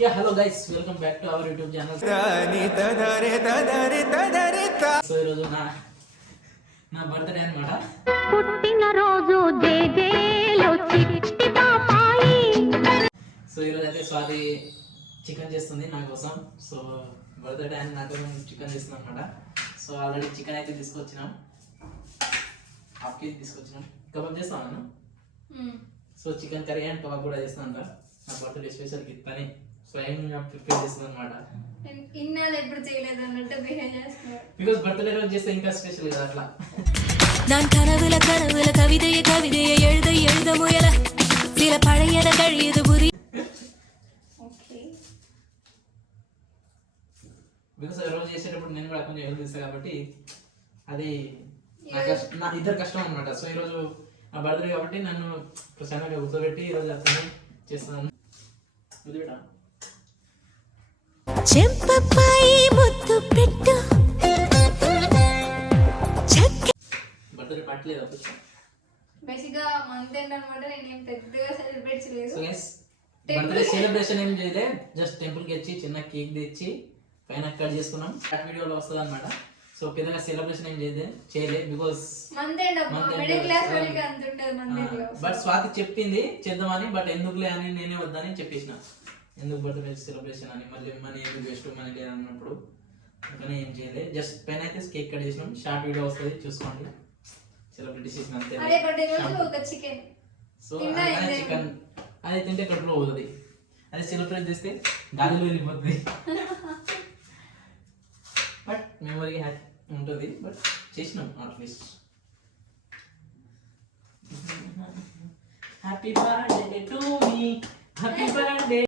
Yeah hello guys welcome back to our YouTube channel so ఈరోజు నా నా birthday అనమాట పుట్టినరోజు సో ఈరోజు అయితే స్వాతి చికెన్ చేస్తుంది నా కోసం. సో బర్త్డే అని నా కోసం చికెన్ చేస్తుంది అనమాట సో ఆల్రెడీ చికెన్ అయితే తీసుకొచ్చినాం. హాఫ్ కేజీ తీసుకొచ్చినాం. కబాబ్ చేస్తాను నేను so chicken curry and kebab కూడా చేస్తాను అంట నా బర్త్డే స్పెషల్ గిఫ్ట్ అని స్వయంగా ప్రిపేర్ చేస్తుంది అనమాట ఇన్నాళ్ళు ఎప్పుడు చేయలేదు అన్నట్టు బిహేవ్ చేస్తున్నారు బికాస్ బర్త్డే రోజు చేస్తే ఇంకా స్పెషల్ కదా అట్లా நான் கனவுல கனவுல கவிதைய கவிதைய எழுத எழுத முயல சில பழையத கழியது புரிய ఓకే బికాస్ రోజు చేసేటప్పుడు నేను కూడా కొంచెం హెల్ప్ చేస్తాను కాబట్టి అది నా కష్టం నా ఇద్దరు కష్టం అనమాట సో ఈరోజు నా బర్త్డే కాబట్టి నన్ను ప్రశాంతంగా కూర్చోబెట్టి ఈరోజు అతను చేస్తున్నాను వదిలిపెట్టా చెంపపై ముద్దు పెట్టు. మంత్ ఎండ్ అనమాట నేనేం పెద్దగా సెలబ్రేట్ చేయలేదు. బర్త్డే సెలబ్రేషన్ ఏం చేయలే జస్ట్ టెంపుల్కి వచ్చి చిన్న కేక్ తెచ్చి పైన కట్ చేసుకున్నాం. కట్ వీడియోలో వస్తుంది అనమాట సో పెద్దగా సెలబ్రేషన్ ఏం చేయలే చేయలే బికాస్ బట్ స్వాతి చెప్పింది చేద్దామని బట్ ఎందుకులే అని నేనే వద్దని చెప్పేసిన. ఎందుకు బర్త్డే సెలబ్రేషన్ అని మళ్ళీ మనీ ఎందుకు వేస్ట్ మనీ లేదు అన్నప్పుడు అందుకని ఏం చేయలేదు జస్ట్ పైన అయితే కేక్ కట్ చేసినాం. షార్ట్ వీడియో వస్తుంది చూసుకోండి. సెలబ్రిటీస్ అంతే. Chicken so. చికెన్ అది తింటే కడుపులో పోతుంది. అదే సెలబ్రేట్ చేస్తే గాలిలో వెళ్ళిపోతుంది. బట్ మెమరీ హ్యాపీ ఉంటుంది. బట్ చేసినాం at least happy birthday to me happy birthday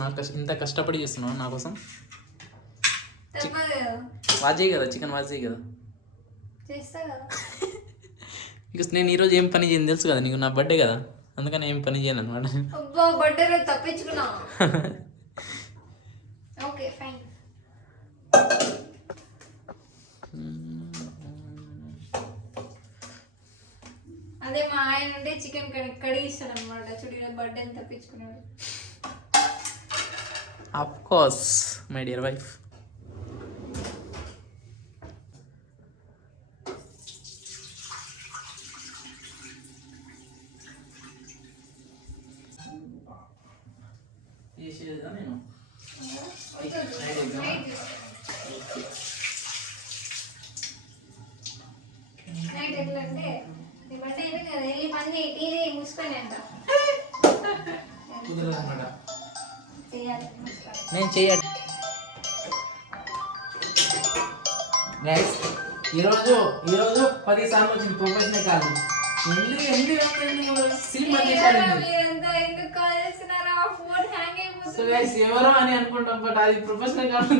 నా కోసం చేస్తున్నావు కష్ట ఇంత కష్టపడి చేస్తున్నావు నా కోసం? వాజే కదా. చికెన్ వాజే కదా. బికాస్ నేను ఈరోజు ఏం పని చేయను తెలుసు కదా నీకు నా బర్త్డే కదా. అందుకని ఏం పని చేయను అనమాట తప్పించుకున్నా. ఓకే ఫైన్ అదే మా ఆయన ఉంటే చికెన్ కడి కడిగిస్తాను అనమాట చూడు బర్త్డే తప్పించుకున్నాడు. Of course my dear wife చేసేదా నేను నైట్ ఎట్లా అంటే నీ బర్త్డే అయిపోయింది కదా వెళ్ళి పని చేయి టీ చేయి మూసుకొని అంట కుదరదు అనమాట చేయాలి మూసుకొని. నేను చేయాలి గైస్ ఈరోజు ఈరోజు పది సార్లు వచ్చింది. ప్రొఫెషనల్ కాదు. ఎవరో ఎందుకు సో గైస్ అని అనుకుంటాం బట్ అది ప్రొఫెషనల్ కాదు.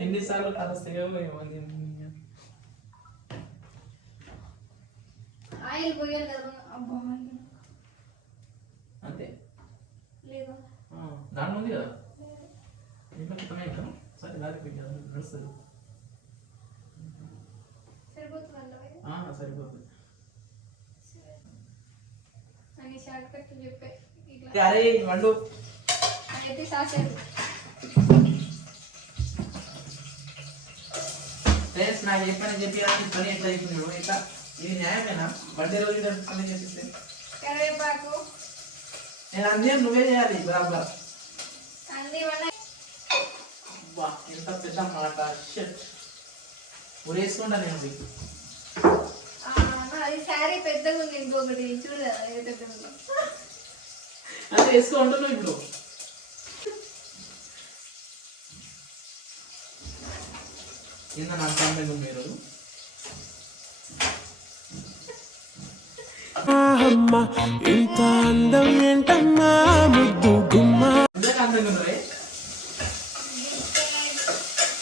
ఎన్నిసార్లు కలుస్తాయో ఏమో ఆయిల్ పోయాలి కదా అబ్బా. ఆయిల్. అంతే. దాంట్లో ఉంది కదా. ఇంట్లో కొత్తమే ఇంకా సరే దారి నడుస్తుంది. సరిపోతుంది అరే వండు. అయితే ఫ్రెండ్స్ నాకు ఏ పని చెప్పి పని ఎట్లా అయిపోయింది ఇట్లా. ఇది న్యాయమేనా? బర్త్డే రోజు పని కరివేపాకు. నేను అందరూ నువ్వే చేయాలి బరాబర్ అన్ని ఎంత పెద్ద మాట. షట్ ఉరేసుకుంటా నేను మీకు అది శారీ పెద్దగా ఉంది ఇంకొకటి చూడు అంటే వేసుకుంటున్నావు ఇప్పుడు. కింద నా కామెంట్ మీరు? అమ్మ ఇంత అందం ఏంటమ్మా ముద్దు గుమ్మ అందంగా ఉన్నది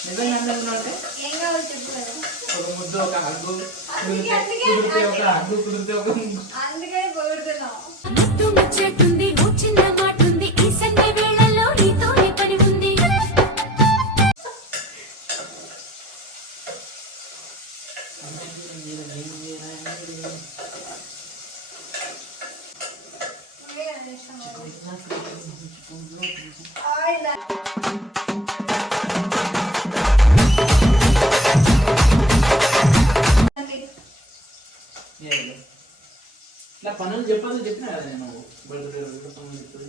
నిజంగా అందంగా ఉన్నావు అంటే ఏం కావాలి చెప్పు కదా ఒక ముద్దు ఒక హగ్గు అందుకే, అందుకే, కుదిరితే ఒక అందుకే. హగ్గు కుదిరితే ఒక అందుకని పొగుడుతున్నావు ఇలా పనులు చెప్పాలి చెప్పినా కదా నేను బయట పనులు చెప్పేది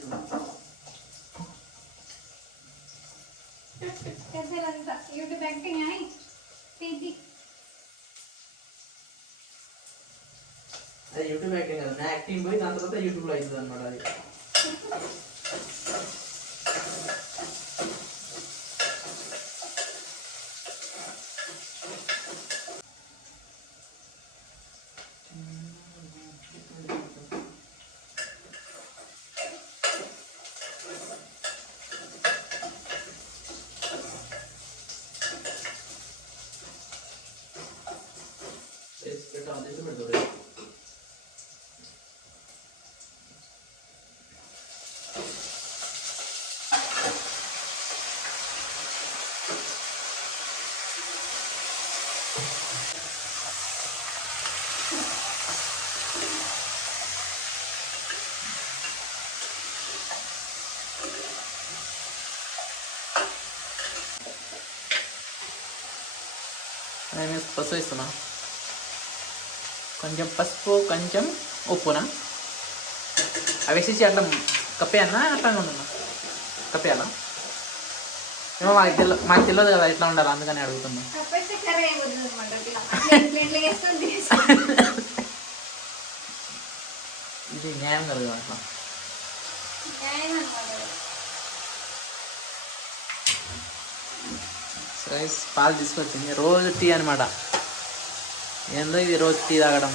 యూట్యూబ్ యాక్టింగ్ అని యూట్యూబ్ యాక్టింగ్ కదా. నా యాక్టింగ్ పోయి దాని తర్వాత యూట్యూబ్లో అవుతుంది అనమాట అది. It's, they're not, they're నేను పసుపు ఇస్తున్నా కొంచెం పసుపు కొంచెం ఉప్పునా? అవి వేసేసి అట్లా కప్పేయన్నా అట్లా ఉండన్నా కప్పేయాలా? ఏమో మాకు తెల్ల మాకు తెలియదు కదా ఎట్లా ఉండాలి అందుకని అడుగుతున్నా. ఇది న్యాయం కదా అట్లా. రైస్ పాలు తీసుకొచ్చింది రోజు టీ అనమాట ఏందో ఇది రోజు టీ తాగడం.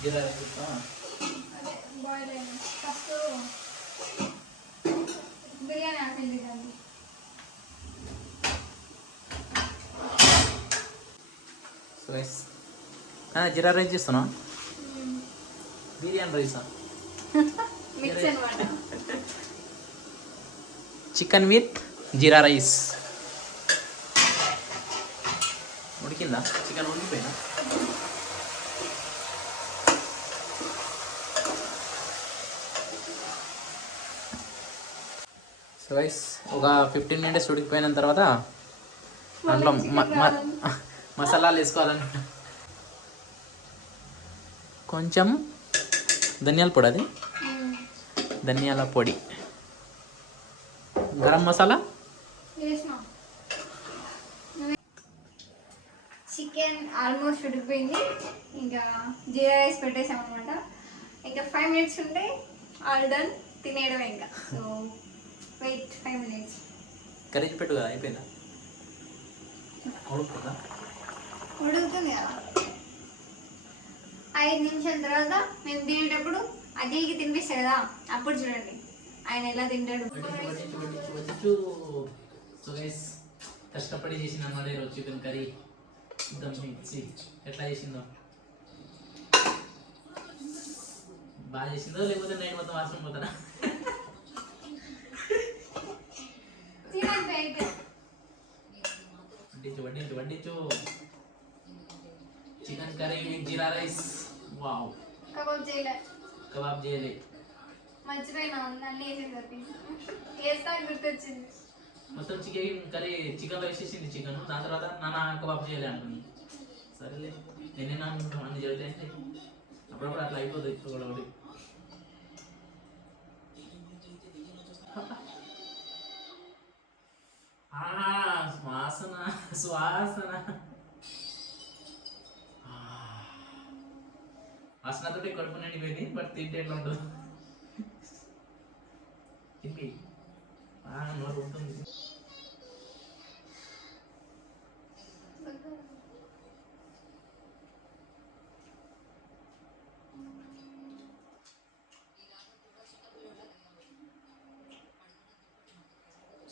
జీరా బిర్యానీ దాన్ని రైస్ జీరా రైస్ బిర్యానీ రైసా? మిక్స్ అనమాట. చికెన్ విత్ జీరా రైస్ ఉడికిందా? చికెన్ ఉడికిపోయినా సో రైస్ ఒక ఫిఫ్టీన్ మినిట్స్ ఉడికిపోయిన తర్వాత దాంట్లో మ- మసాలాలు వేసుకోవాలని. కొంచెం ధనియాల పొడి అది? ధనియాల పొడి. గరం మసాలా? చికెన్ ఆల్మోస్ట్ ఉడికిపోయింది. ఇంకా జీరా రైస్ పెట్టేసాం అనమాట ఇంకా ఫైవ్ మినిట్స్ ఉంటే ఆల్ డన్ తినేయడం ఇంకా. So wait five minutes. Curry పెట్టు కదా అయిపోయిందా? ఉడుకుతుందా ఉడుకుతుంది కదా. ఐదు నిమిషాల తర్వాత మేము తినేటప్పుడు అజయ్కి తినిపిస్తాయి కదా అప్పుడు చూడండి. ఆయన ఎలా తింటాడు. కష్టపడి చేసిన అన్నమాట ఈరోజు చికెన్ కర్రీ దమ్ మిర్చి ఎట్లా చేసిందో? బాగా చేసిందో లేకపోతే నైట్ మొత్తం వాసన అయితే. వడ్డించు వడ్డించు వడ్డించు. Chicken curry with jeera rice. Wow. Kebab చేయలే కబాబ్ చేయలే మర్చిపోయినా అన్నీ వేసేసరికి వేస్తా గుర్తొచ్చింది? మొత్తం చికెన్ కర్రీ చికెన్ వేసేసింది చికెన్ దాని తర్వాత నాన్న కబాబ్ చేయాలి అనుకుని సరేలే నేనే అనుకుంటాం అన్ని జరిగితే అప్పుడప్పుడు అట్లా అయిపోతుంది ఇప్పుడు కూడా ఒకటి. ఆ, శ్వాసన వాసనతో కడుపు నిండిపోయింది బట్ తింటే ఎట్లా ఉండదు తిండి నోరు ఉంటుంది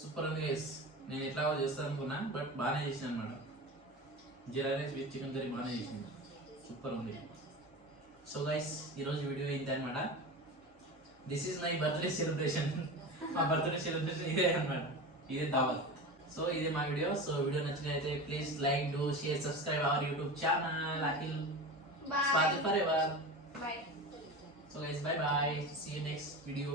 సూపర్ ఉంది గైస్ నేను ఎట్లా చేస్తాను అనుకున్నా బట్ బాగానే చేసాను అనమాట. Jeera rice with chicken curry బాగానే చేసింది. సూపర్ ఉంది. సో గైస్ ఈరోజు వీడియో ఇంతే అనమాట this is my birthday celebration మా బర్త్డే సెలబ్రేషన్ ఇదే అనమాట ఇదే దావత్. సో ఇదే మా video so video నచ్చినైతే please like do share subscribe our YouTube channel Akhil Swathi bye forever bye so guys bye bye see you next video